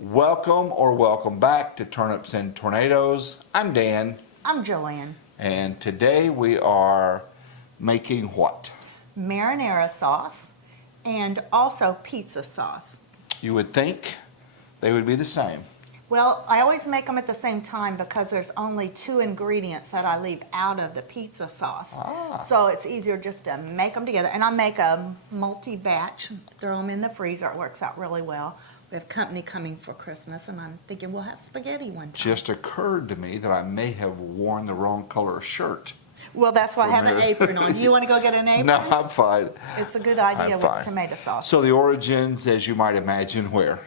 Welcome or welcome back to Turnips and Tornadoes. I'm Dan. I'm Joanne. And today we are making what? Marinara sauce and also pizza sauce. You would think they would be the same. Well, I always make them at the same time because there's only 2 ingredients that I leave out of the pizza sauce. So it's easier just to make them together. And I make a multi-batch, throw them in the freezer. It works out really well. We have company coming for Christmas, and I'm thinking we'll have spaghetti one time. Just occurred to me that I may have worn the wrong color shirt. Well, that's why I have an apron on. Do you want to go get an apron? No, I'm fine. It's a good idea I'm with fine. tomato sauce. So the origins, as you might imagine, where?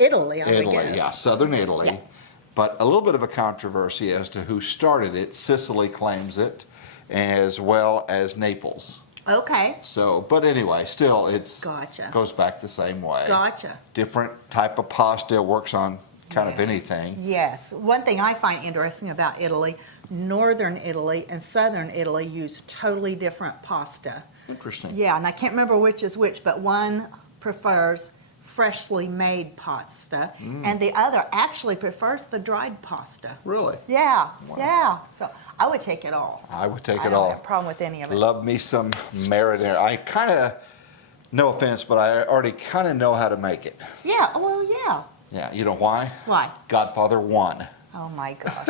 Italy, I would Italy, guess. yeah, southern Italy. Yeah. But a little bit of a controversy as to who started it. Sicily claims it, as well as Naples. Okay. So, but anyway, still, it's Gotcha. goes back the same way. Gotcha. Different type of pasta, works on kind of Yes. anything. Yes. One thing I find interesting about Italy, northern Italy and southern Italy use totally different pasta. Interesting. Yeah, and I can't remember which is which, but one prefers freshly made pasta, and the other actually prefers the dried pasta. Really? Yeah, Wow. yeah. So I would take it all. I would take I it don't all. have a problem with any of it. Love me some marinara. I kind of, no offense, but I already kind of know how to make it. Yeah, well, yeah. Yeah, you know why? Why? Godfather 1. Oh my gosh.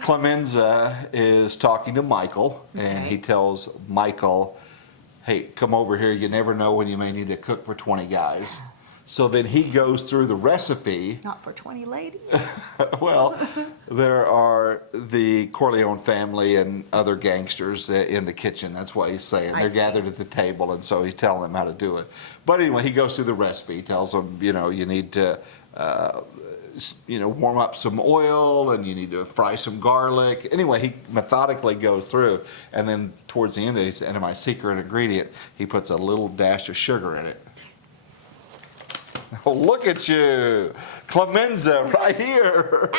Clemenza is talking to Michael, and Okay. he tells Michael, hey, come over here. You never know when you may need to cook for 20 guys. So then he goes through the recipe. Not for 20 ladies. Well, there are the Corleone family and other gangsters in the kitchen. That's what he's saying. I They're see. gathered at the table, and so he's telling them how to do it. But anyway, he goes through the recipe. He tells them, you know, you need to, warm up some oil, and you need to fry some garlic. Anyway, he methodically goes through, and then towards the end, he says, and my secret ingredient, he puts a little dash of sugar in it. Oh, look at you, Clemenza, right here.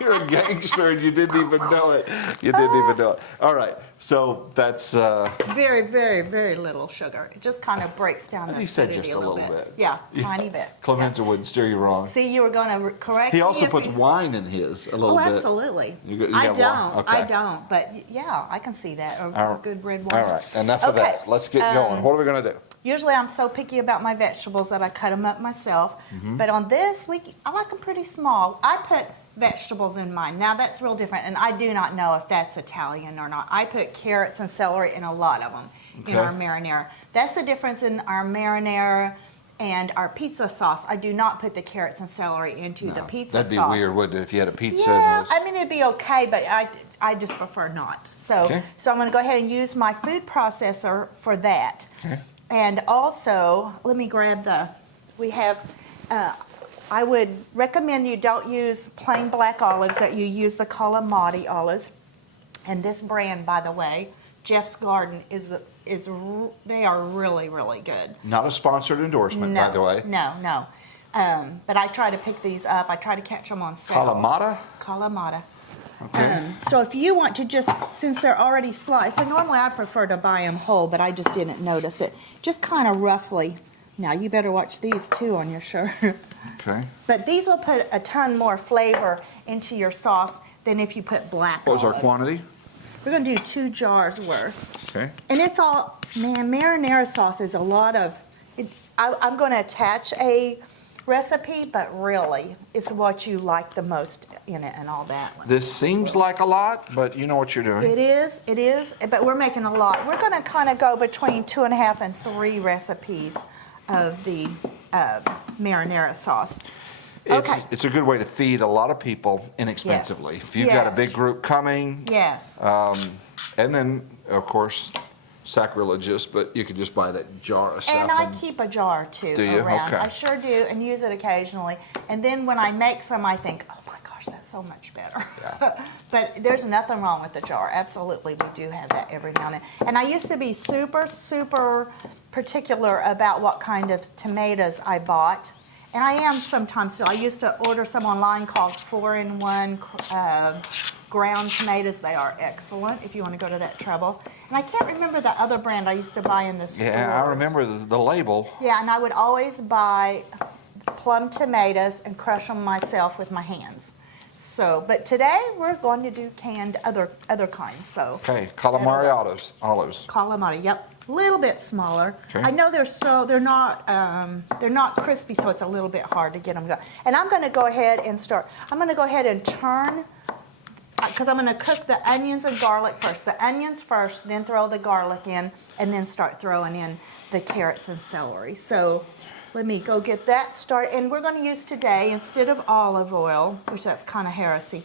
You're a gangster and you didn't even know it. You didn't even know it. All right, so that's... Very, very, very little sugar. It just kind of breaks down the You said acidity just a little bit. Yeah, tiny bit. Clemenza wouldn't steer you wrong. See, you were going to correct me. He also if puts you- wine in his a little Oh, bit. absolutely. You I have don't. wine? I Okay. don't. But yeah, I can see that. A All right. good red wine. All right, enough of Okay, that. Let's get going. What are we going to do? Usually I'm so picky about my vegetables that I cut them up myself. Mm-hmm. But on this week, I like them pretty small. I put vegetables in mine. Now that's real different, and I do not know if that's Italian or not. I put carrots and celery in a lot of them in Okay. our marinara. That's the difference in our marinara and our pizza sauce. I do not put the carrots and celery into the pizza That'd be sauce. weird, wouldn't it, if you had a pizza Yeah, and it I was... mean, it'd be okay, but I just prefer not. So, Okay. so I'm going to go ahead and use my food processor for that. Okay. And also, let me grab we have, I would recommend you don't use plain black olives, that you use the Calamati olives. And this brand, by the way, Jeff's Garden, they are really, really good. Not a sponsored endorsement, by the way. No. But I try to pick these up. I try to catch them on sale. Kalamata? Kalamata. Okay. So if you want to just, since they're already sliced, and normally I prefer to buy them whole, but I just didn't notice it. Just kind of roughly. Now you better watch these too on your shirt. Okay. But these will put a ton more flavor into your sauce than if you put black What was our olives. quantity? We're going to do 2 jars worth. Okay. And it's all, man, marinara sauce is a lot of, I'm going to attach a recipe, but really, it's what you like the most in it and all that. This seems like a lot, but you know what you're doing. It is, but we're making a lot. We're going to kind of go between 2.5 and 3 recipes of the marinara sauce. Okay. It's a good way to feed a lot of people inexpensively. Yes. If you've got a Yes. big group coming, Yes. and then, of course, sacrilegious, but you could just buy that jar of stuff. And I keep a jar too Do you? around. Okay. I sure do, and use it occasionally. And then when I make some, I think, oh my gosh, that's so much better. Yeah. But there's nothing wrong with the jar. Absolutely, we do have that every now and then. And I used to be super, super particular about what kind of tomatoes I bought. And I am sometimes still. I used to order some online called 4-in-1 ground tomatoes. They are excellent if you want to go to that trouble. And I can't remember the other brand I used to buy in the store. Yeah, I remember the label. Yeah, and I would always buy plum tomatoes and crush them myself with my hands. So, but today we're going to do canned other kinds. So Okay, calamari olives. calamari, yep, a little bit smaller. Okay. I know they're not crispy, so it's a little bit hard to get them going. And I'm going to go ahead and start. I'm going to go ahead and turn, because I'm going to cook the onions and garlic first. The onions first, then throw the garlic in, and then start throwing in the carrots and celery. So let me go get that started. And we're going to use today, instead of olive oil, which that's kind of heresy,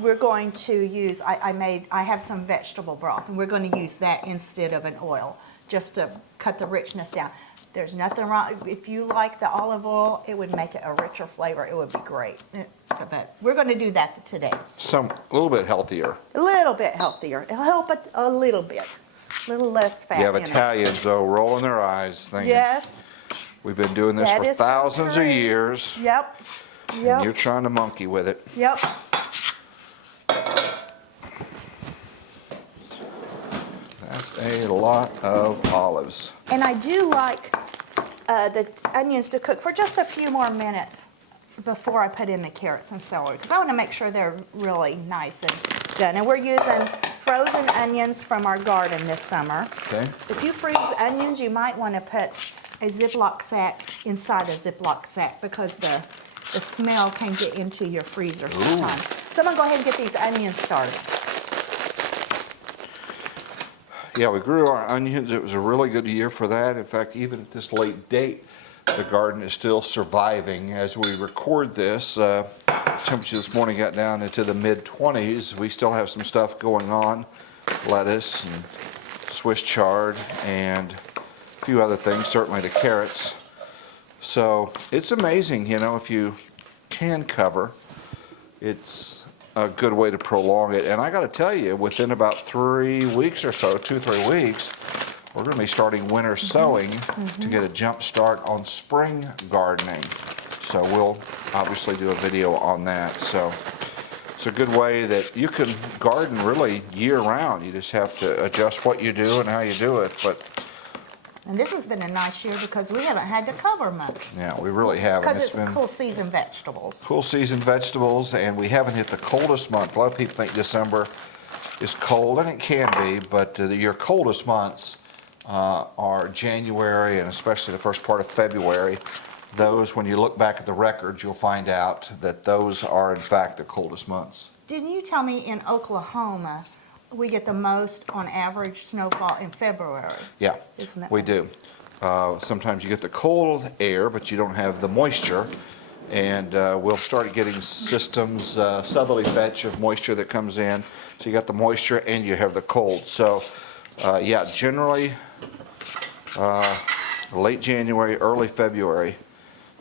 we're going to use, I have some vegetable broth, and we're going to use that instead of an oil, just to cut the richness down. There's nothing wrong. If you like the olive oil, it would make it a richer flavor. It would be great. So, but we're going to do that today. A little bit healthier. A little bit healthier. It'll help it a little bit. A little less fat You have in it. Italians, though, rolling their eyes thinking, Yes. we've been doing this That for is so thousands of true. years, Yep. and you're Yep. trying to monkey with it. Yep. That's a lot of olives. And I do like the onions to cook for just a few more minutes before I put in the carrots and celery, because I want to make sure they're really nice and done. And we're using frozen onions from our garden this summer. Okay. If you freeze onions, you might want to put a Ziploc sack inside a Ziploc sack, because the smell can get into your freezer sometimes. So I'm going to go ahead and get these onions started. Yeah, we grew our onions. It was a really good year for that. In fact, even at this late date, the garden is still surviving. As we record this, temperature this morning got down into the mid-20s. We still have some stuff going on, lettuce and Swiss chard and a few other things, certainly the carrots. So it's amazing, you know, if you can cover, it's a good way to prolong it. And I got to tell you, within about 3 weeks or so, 2-3 weeks, we're going to be starting winter sowing to get a jump start on spring gardening. So we'll obviously do a video on that. So it's a good way that you can garden really year round. You just have to adjust what you do and how you do it. But And this has been a nice year because we haven't had to cover much. yeah, we really haven't. Because it's cool season vegetables. Cool season vegetables, and we haven't hit the coldest month. A lot of people think December is cold, and it can be, but your coldest months are January and especially the first part of February. Those, when you look back at the records, you'll find out that those are in fact the coldest months. Didn't you tell me in Oklahoma we get the most on average snowfall in February? Yeah, Isn't that we funny? do. Sometimes you get the cold air, but you don't have the moisture. And we'll start getting systems, southerly fetch of moisture that comes in. So you got the moisture and you have the cold. So yeah, generally late January, early February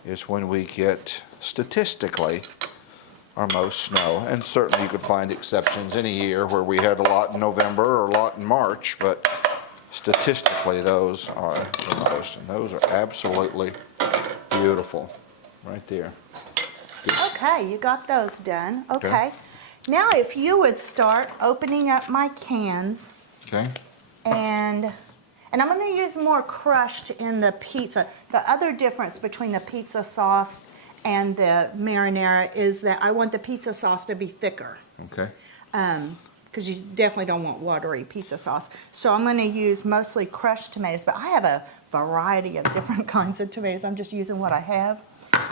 is when we get statistically our most snow. And certainly you could find exceptions in a year where we had a lot in November or a lot in March, but statistically those are the most. And those are absolutely beautiful right there. Okay, you got those done. Okay. Okay. Now if you would start opening up my cans, Okay. and I'm going to use more crushed in the pizza. The other difference between the pizza sauce and the marinara is that I want the pizza sauce to be thicker. Okay. Because you definitely don't want watery pizza sauce. So I'm going to use mostly crushed tomatoes, but I have a variety of different kinds of tomatoes. I'm just using what I have.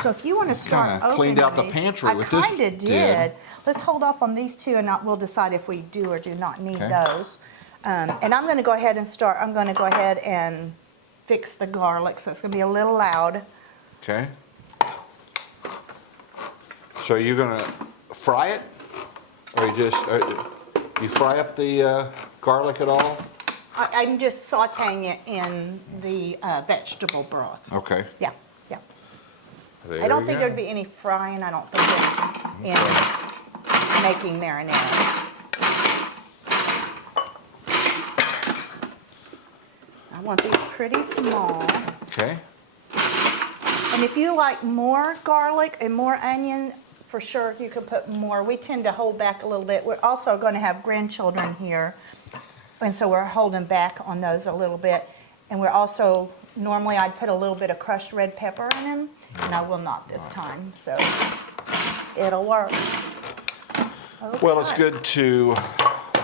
So if you want to start Kinda opening cleaned out the these- pantry with this, I kind of did. did. Let's hold off on these two, and we'll decide if we do or do not need Okay. those. And I'm going to go ahead and start. I'm going to go ahead and fix the garlic, so it's going to be a little loud. Okay. So you're gonna fry it, or you fry up the garlic at all? I'm just sauteing it in the vegetable broth. Okay. Yeah, yeah. There I don't you think go. there'd be any frying, I don't think, in making marinara. I want these pretty small. Okay. And if you like more garlic and more onion, for sure you could put more. We tend to hold back a little bit. We're also going to have grandchildren here, and so we're holding back on those a little bit. And we're also, normally I'd put a little bit of crushed red pepper in them, and I will not this time, so it'll work. Well, it's Okay. good to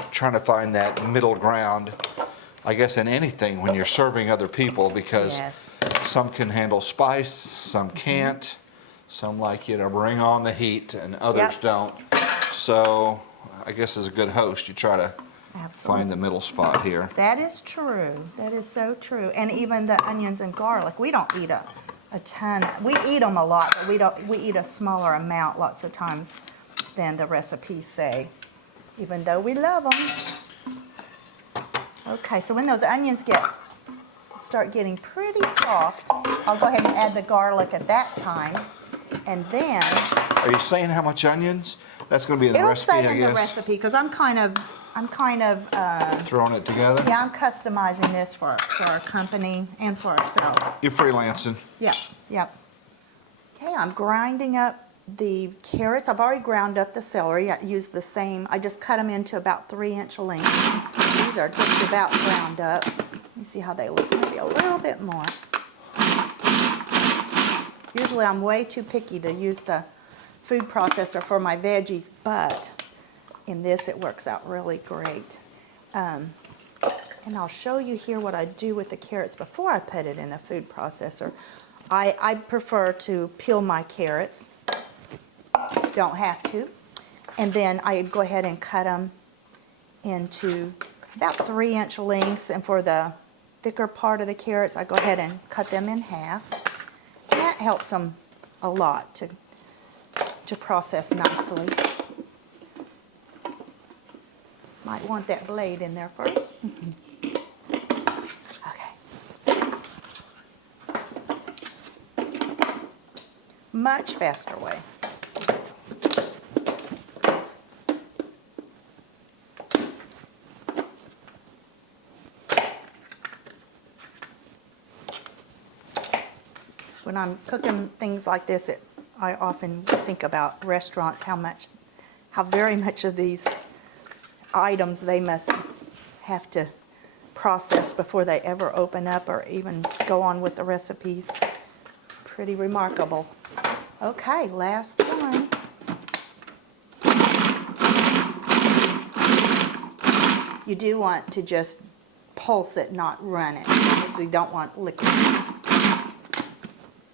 trying to find that middle ground, I guess, in anything when you're serving other people, because Yes. some can handle spice, some can't, some like you to bring on the heat, and others Yep. don't. So I guess as a good host, you try to Absolutely. find the middle spot here. That is true. That is so true. And even the onions and garlic, we don't eat a ton. We eat them a lot, but we eat a smaller amount lots of times than the recipes say, even though we love them. Okay, so when those onions start getting pretty soft, I'll go ahead and add the garlic at that time. And then Are you saying how much onions? That's going to be in the it'll recipe, say I in the guess. recipe, because I'm kind of Throwing it together? yeah, I'm customizing this for our company and for ourselves. You're freelancing. Yep, yep. Okay, I'm grinding up the carrots. I've already ground up the celery. I used the same, I just cut them into about 3-inch lengths. These are just about ground up. Let me see how they look, maybe a little bit more. Usually I'm way too picky to use the food processor for my veggies, but in this it works out really great. And I'll show you here what I do with the carrots before I put it in the food processor. I prefer to peel my carrots. Don't have to. And then I go ahead and cut them into about 3-inch lengths. And for the thicker part of the carrots, I go ahead and cut them in half. And that helps them a lot to process nicely. Might want that blade in there first. Okay. Much faster way. When I'm cooking things like this, I often think about restaurants, how very much of these items they must have to process before they ever open up or even go on with the recipes. Pretty remarkable. Okay, last one. You do want to just pulse it, not run it, because we don't want liquid.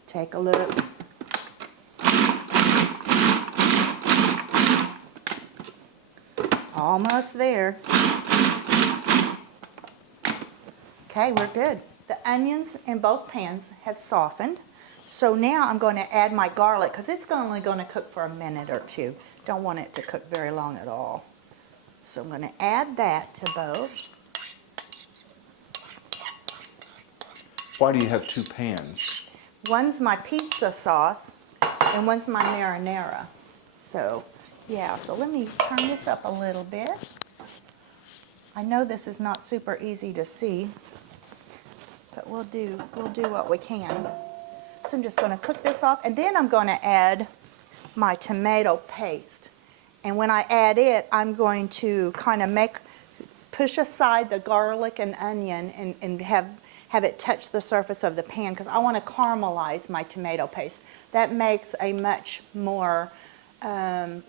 Take a look. Almost there. Okay, we're good. The onions in both pans have softened. So now I'm going to add my garlic, because it's only going to cook for a minute or two. Don't want it to cook very long at all. So I'm going to add that to both. Why do you have two pans? One's my pizza sauce and one's my marinara. So yeah, so let me turn this up a little bit. I know this is not super easy to see, but we'll do what we can. So I'm just going to cook this off, and then I'm going to add my tomato paste. And when I add it, I'm going to kind of push aside the garlic and onion and have it touch the surface of the pan, because I want to caramelize my tomato paste. That makes a much more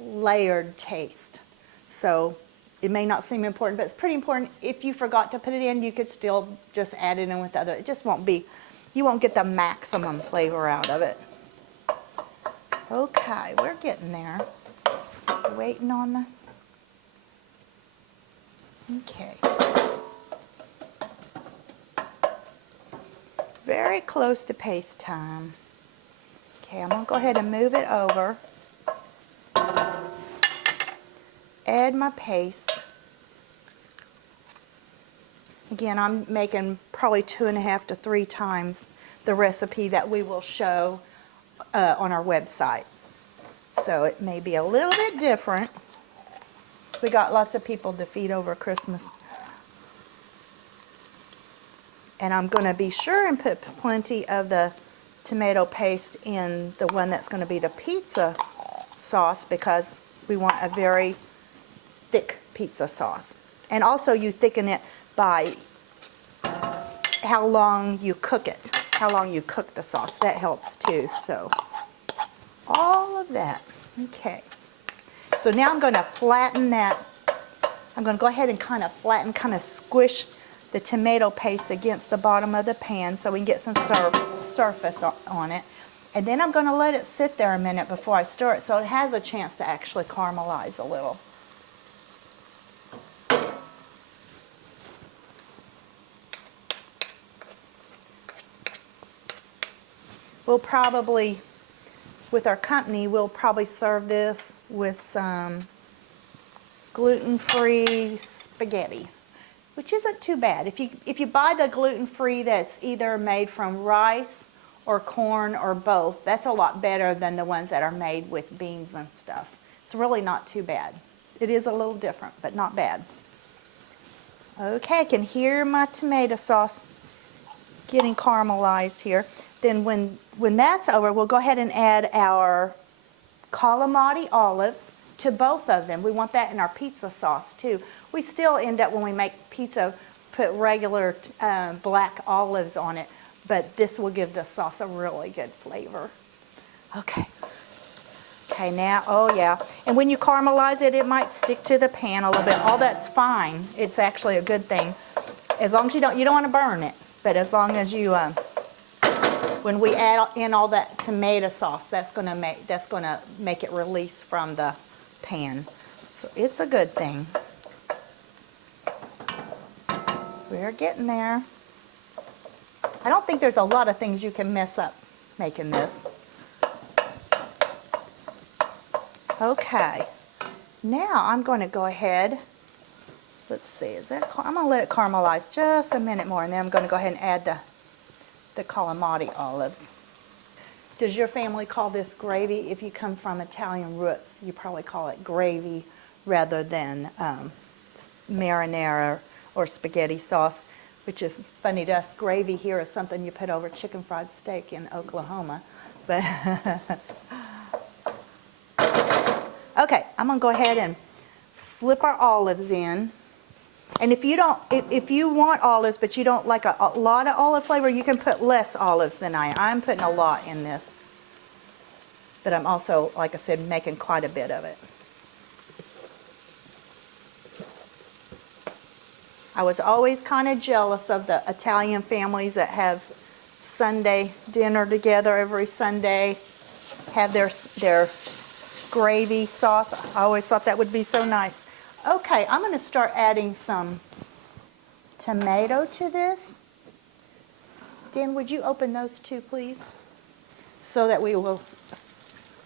layered taste. So it may not seem important, but it's pretty important. If you forgot to put it in, you could still just add it in with other. It just won't be, you won't get the maximum flavor out of it. Okay, we're getting there. Just waiting on the, okay. Very close to paste time. Okay, I'm gonna go ahead and move it over. Add my paste. Again, I'm making probably 2.5 to 3 times the recipe that we will show on our website. So it may be a little bit different. We got lots of people to feed over Christmas. And I'm going to be sure and put plenty of the tomato paste in the one that's going to be the pizza sauce because we want a very thick pizza sauce. And also you thicken it by how long you cook it, how long you cook the sauce. That helps too. So all of that. Okay. So now I'm going to flatten that. I'm going to go ahead and kind of flatten, kind of squish the tomato paste against the bottom of the pan so we can get some surface on it. And then I'm going to let it sit there a minute before I stir it so it has a chance to actually caramelize a little. We'll probably, with our company, we'll probably serve this with some gluten-free spaghetti, which isn't too bad. If you buy the gluten-free that's either made from rice or corn or both, that's a lot better than the ones that are made with beans and stuff. It's really not too bad. It is a little different, but not bad. Okay, I can hear my tomato sauce getting caramelized here. Then when that's over, we'll go ahead and add our calamari olives to both of them. We want that in our pizza sauce too. We still end up, when we make pizza, put regular black olives on it, but this will give the sauce a really good flavor. Okay. Okay, now, oh yeah. And when you caramelize it, it might stick to the pan a little bit. All that's fine. It's actually a good thing. As long as you don't want to burn it, but as long as you, when we add in all that tomato sauce, that's gonna make it release from the pan. So it's a good thing. We're getting there. I don't think there's a lot of things you can mess up making this. Okay, now I'm going to go ahead, let's see, I'm going to let it caramelize just a minute more, and then I'm going to go ahead and add the calamari olives. Does your family call this gravy? If you come from Italian roots, you probably call it gravy rather than marinara or spaghetti sauce, which is funny to us. Gravy here is something you put over chicken fried steak in Oklahoma. But okay, I'm going to go ahead and slip our olives in. And if you want olives, but you don't like a lot of olive flavor, you can put less olives than I am. I'm putting a lot in this. But I'm also, like I said, making quite a bit of it. I was always kind of jealous of the Italian families that have Sunday dinner together every Sunday, have their gravy sauce. I always thought that would be so nice. Okay, I'm going to start adding some tomato to this. Dan, would you open those two, please? So that we will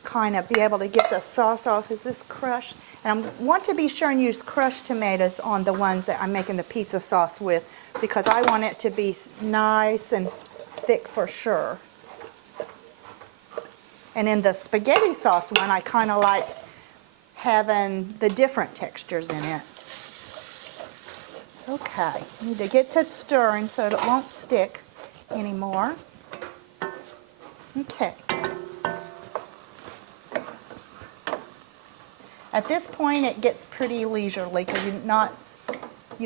kind of be able to get the sauce off. Is this crushed? And I want to be sure and use crushed tomatoes on the ones that I'm making the pizza sauce with, because I want it to be nice and thick for sure. And in the spaghetti sauce one, I kind of like having the different textures in it. Okay, need to get to stirring so it won't stick anymore. Okay. At this point, it gets pretty leisurely because you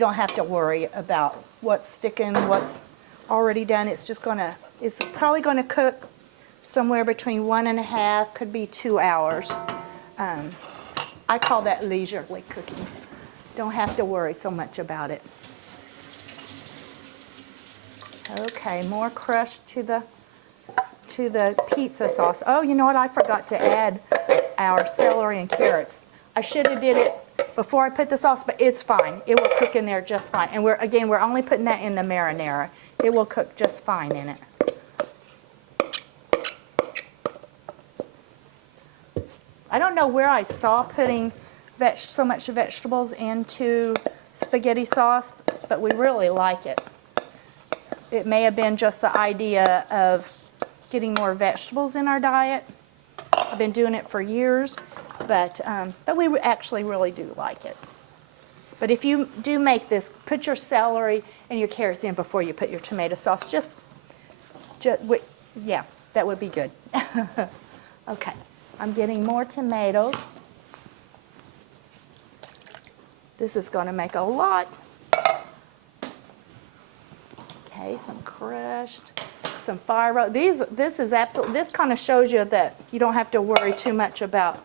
don't have to worry about what's sticking, what's already done. It's probably gonna cook somewhere between 1.5, could be 2 hours. I call that leisurely cooking. Don't have to worry so much about it. Okay, more crushed to the pizza sauce. Oh, you know what? I forgot to add our celery and carrots. I should have did it before I put the sauce, but it's fine. It will cook in there just fine. And we're only putting that in the marinara. It will cook just fine in it. I don't know where I saw putting so much vegetables into spaghetti sauce, but we really like it. It may have been just the idea of getting more vegetables in our diet. I've been doing it for years, but we actually really do like it. But if you do make this, put your celery and your carrots in before you put your tomato sauce. Yeah, that would be good. Okay. I'm getting more tomatoes. This is going to make a lot. Okay, some crushed, some fire roast. This is absolutely, this kind of shows you that you don't have to worry too much about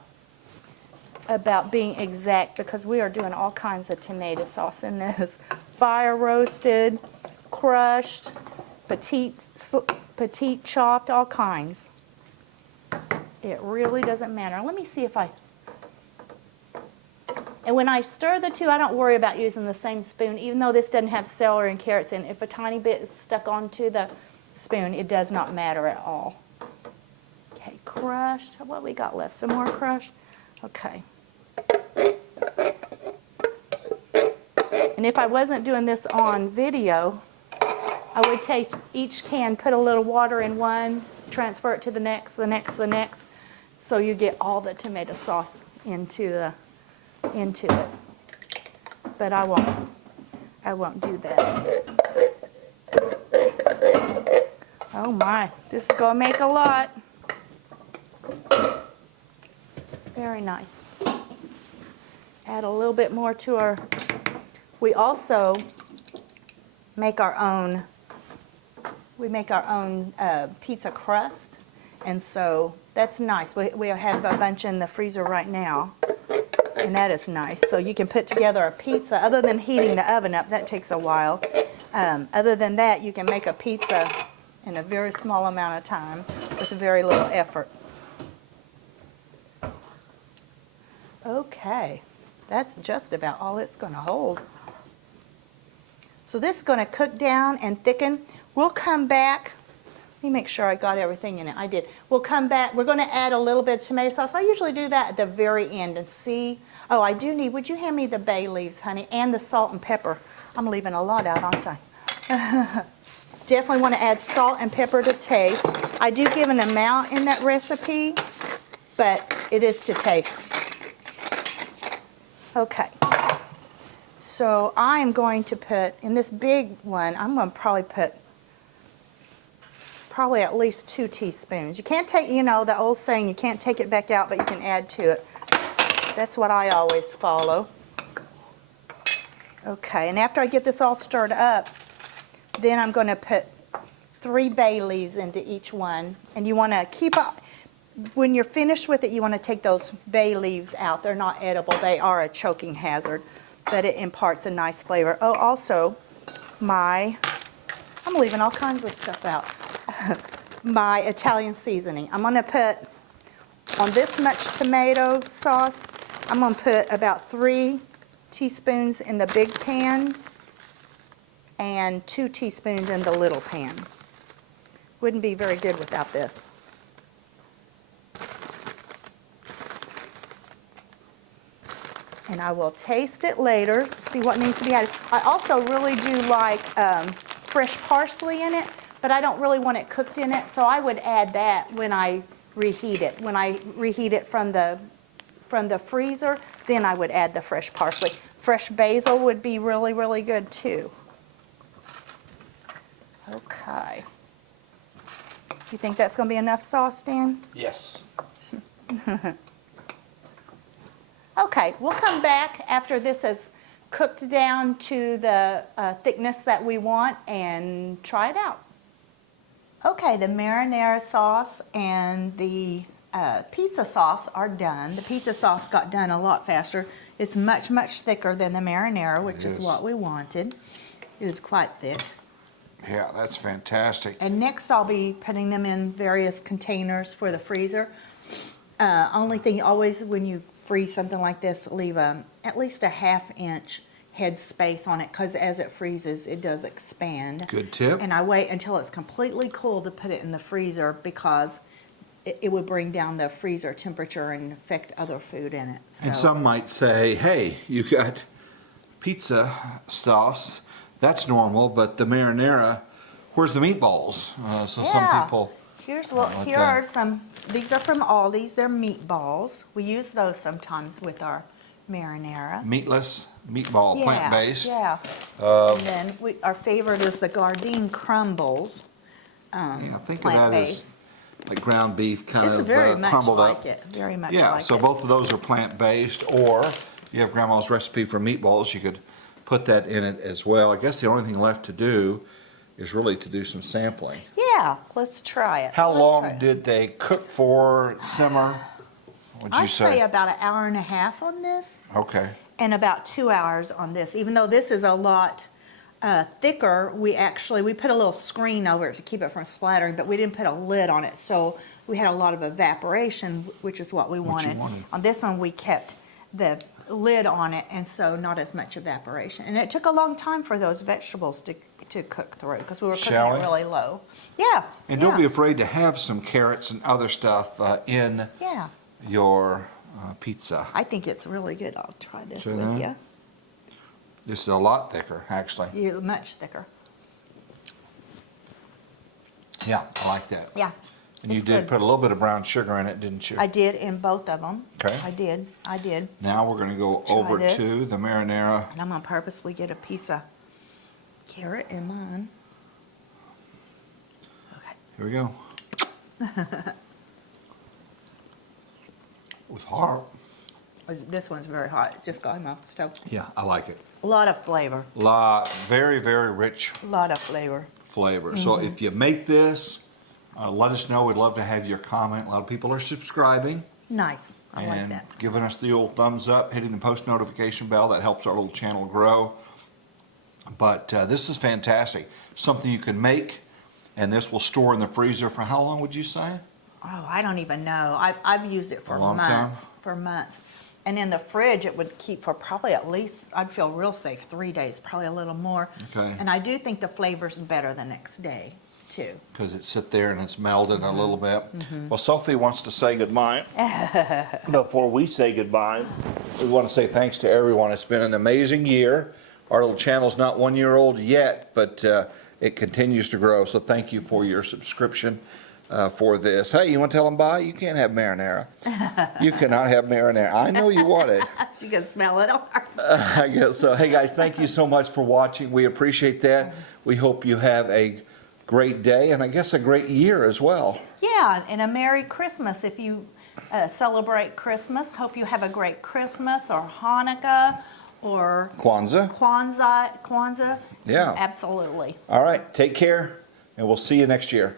being exact, because we are doing all kinds of tomato sauce in this. Fire roasted, crushed, petite chopped, all kinds. It really doesn't matter. Let me see if and when I stir the two, I don't worry about using the same spoon, even though this doesn't have celery and carrots in it. If a tiny bit is stuck onto the spoon, it does not matter at all. Okay, crushed. What we got left? Some more crushed? Okay. And if I wasn't doing this on video, I would take each can, put a little water in one, transfer it to the next, the next, the next, so you get all the tomato sauce into it. But I won't do that. Oh my, this is gonna make a lot. Very nice. Add a little bit more to our, we also make our own, pizza crust, and so that's nice. We have a bunch in the freezer right now, and that is nice. So you can put together a pizza, other than heating the oven up, that takes a while. Other than that, you can make a pizza in a very small amount of time with very little effort. Okay, that's just about all it's going to hold. So this is going to cook down and thicken. We'll come back. Let me make sure I got everything in it. I did. We'll come back. We're going to add a little bit of tomato sauce. I usually do that at the very end and see. Oh, I do need, would you hand me the bay leaves, honey, and the salt and pepper? I'm leaving a lot out, aren't I? Definitely want to add salt and pepper to taste. I do give an amount in that recipe, but it is to taste. Okay. So I'm going to put, in this big one, I'm going to probably put at least 2 teaspoons. You can't take, you know, the old saying, you can't take it back out, but you can add to it. That's what I always follow. Okay, and after I get this all stirred up, then I'm going to put 3 bay leaves into each one. And you want to keep up, when you're finished with it, you want to take those bay leaves out. They're not edible. They are a choking hazard, but it imparts a nice flavor. Oh, also, I'm leaving all kinds of stuff out. My Italian seasoning. I'm going to put, on this much tomato sauce, I'm going to put about 3 teaspoons in the big pan and 2 teaspoons in the little pan. Wouldn't be very good without this. And I will taste it later, see what needs to be added. I also really do like fresh parsley in it, but I don't really want it cooked in it, so I would add that when I reheat it. When I reheat it from the freezer, then I would add the fresh parsley. Fresh basil would be really, really good too. Okay. You think that's going to be enough sauce, Dan? Yes. Okay, we'll come back after this has cooked down to the thickness that we want and try it out. Okay, the marinara sauce and the pizza sauce are done. The pizza sauce got done a lot faster. It's much, much thicker than the marinara, which is what we wanted. It is quite thick. Yeah, that's fantastic. And next I'll be putting them in various containers for the freezer. Only thing, always when you freeze something like this, leave at least a 1/2 inch head space on it, because as it freezes, it does expand. Good tip. And I wait until it's completely cool to put it in the freezer, because it would bring down the freezer temperature and affect other food in it. So. And some might say, hey, you got pizza sauce, that's normal, but the marinara, where's the meatballs? So Yeah. some people... Here are some, these are from Aldi's, they're meatballs. We use those sometimes with our marinara. Meatless, meatball, Yeah, plant-based. Yeah. And then our favorite is the Gardein crumbles. Yeah, think of that as like ground beef kind It's of very much crumbled like up. it, very much Yeah, like so it. both of those are plant-based, or you have grandma's recipe for meatballs, you could put that in it as well. I guess the only thing left to do is really to do some sampling. Yeah, let's try it. How Let's try long it. did they cook for, simmer? Would you I'd say say? about an hour and a half on this Okay. and about 2 hours on this. Even though this is a lot thicker, we put a little screen over it to keep it from splattering, but we didn't put a lid on it. So we had a lot of evaporation, which is what we wanted. On this one, we kept the lid on it, and so not as much evaporation. And it took a long time for those vegetables to cook through because we were cooking Shall it we? really low. Yeah. And don't yeah, be afraid to have some carrots and other stuff in Yeah. your pizza. I think it's really good. I'll try this See with that? you. This is a lot thicker, actually. Yeah, much thicker. Yeah, I like that. Yeah. And you it's did good. put a little bit of brown sugar in it, didn't you? I did in both of them. Okay. I did. Now we're going to go Try over this. to the marinara. And I'm gonna purposely get a piece of carrot in mine. Okay. Here we go. It was hot. This one's very hot. It just got him off the stove. Yeah, I like it. A lot of flavor. Very, very rich A lot of flavor. flavor. So Mm-hmm. if you make this, let us know. We'd love to have your comment. A lot of people are subscribing Nice. I like and that. giving us the old thumbs up, hitting the post notification bell. That helps our little channel grow. But this is fantastic. Something you can make, and this will store in the freezer for how long would you say? Oh, I don't even know. I've used it for A long time? months. For months. And in the fridge, it would keep for probably at least, I'd feel real safe, 3 days, probably a little more. Okay. And I do think the flavor's better the next day, too. Because it sit there and it's melded a little bit. Well, Sophie wants to say goodbye. Before we say goodbye, we want to say thanks to everyone. It's been an amazing year. Our little channel's not 1 year old yet, but it continues to grow. So thank you for your subscription for this. Hey, you want to tell them bye? You can't have marinara. You cannot have marinara. I know you want it. You can smell it on her. I guess so. Hey guys, thank you so much for watching. We appreciate that. We hope you have a great day and I guess a great year as well. Yeah, and a Merry Christmas if you celebrate Christmas. Hope you have a great Christmas or Hanukkah or Kwanzaa. Kwanzaa. Yeah. Absolutely. All right. Take care and we'll see you next year.